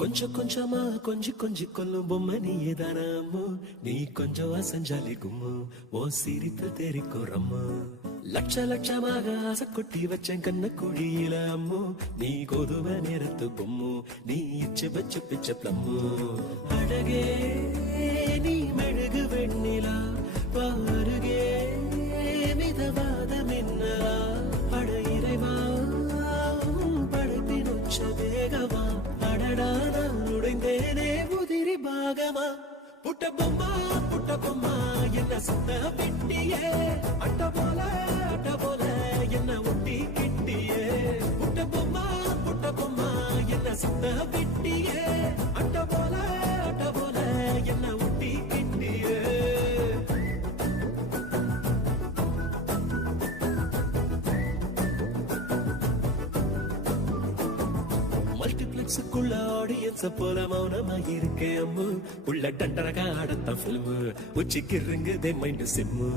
கொஞ்சம் கொஞ்சமா கொஞ்சி கொல்லும் பொம்மை நீதானாமோ, நீ கொஞ்சம் அசஞ்சாலி கும்மு, ஓ சிரிப்பு தெரிக்கும் ரம்மு. லட்சமாக ஆசை கொட்டி வச்சேன் கண்ண குழியில அம்மு, நீ கோதுவ நேரத்து பொம்மு, நீ இச்சு வச்சு பிச்ச பிளம்மு. அழகே நீ மெழுகு வெண்ணிலா, பாருகே மிதவாத மின்னலா, அட இறைவா படைப்பின் உச்ச வேகமா, அடடா நான் உடைந்தேனே உதிரி பாகமா. புட்ட பொம்மா என்ன சுத்த வெட்டியே, அட்ட போல என்ன ஒட்டி கிட்டியே. புட்ட பொம்மா என்ன சுத்த வெட்டியே, அட்ட போல என்ன ஒட்டி கிட்டியே. மல்டிபிளெக்ஸுக்குள்ள ஆடியன்ஸ போல மௌனமா இருக்கேன் அம்மு, உள்ள டண்டரகா ஆடத்தான் பிலிமு, உச்சிக்கு இருங்குதே மைண்ட் சிம்மு.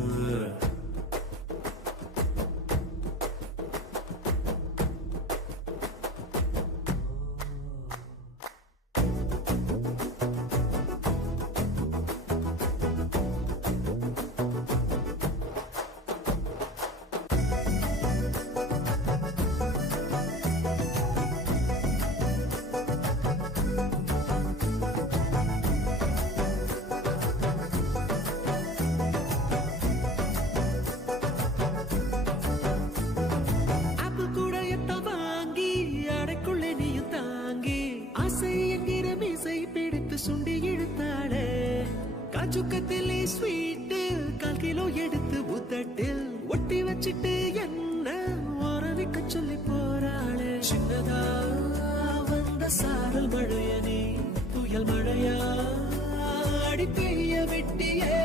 சுண்டி இழுத்தாளே காச்சுக்கத்திலே ஸ்வீட், 1/4 கிலோ எடுத்து உதட்டில் ஒட்டி வச்சிட்டு என்ன ஓரவிக்க சொல்லி போறாளே. சின்னதா வந்த சாரல் மழையனே, புயல் மழையா அடி பெய்ய வெட்டியே,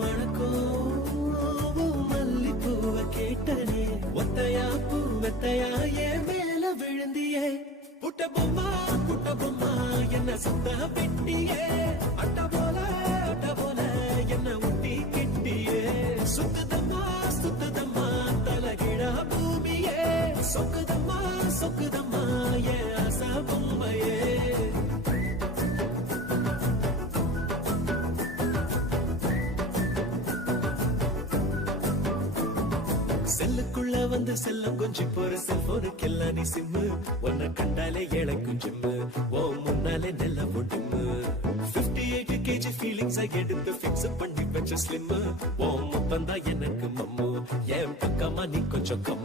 மணக்கோ மல்லிப்பூவ கேட்டனே, ஒத்தையா பூ வெத்தையா என் மேல விழுந்தியே. புட்ட பொம்மா என்ன சுத்த வெட்டியே, அட்ட போல என்ன ஒட்டி கெட்டியே. சுத்துதம்மா தலகிழா பூமியே, சொக்குதம்மா என் ஆசை பொம்மையே. செல்லுக்குள்ள வந்து செல்லம் கொஞ்சி போற செல்போனுக்கெல்லாம் நீ சிம்மு, உன்னை கண்டாலே ஏழைக்கும் ஜிம்மு, ஓ முன்னாலே நெல்ல ஒட்டுமு. 58 kg ஃபீலிங்ஸ் எடுத்து ஃபிக்ஸ் பண்ணி வச்ச ஸ்லிம்மு, ஓ முத்தம் தான் எனக்கு மம்மு, என் பக்கமா நீ கொஞ்சம் கம்மு.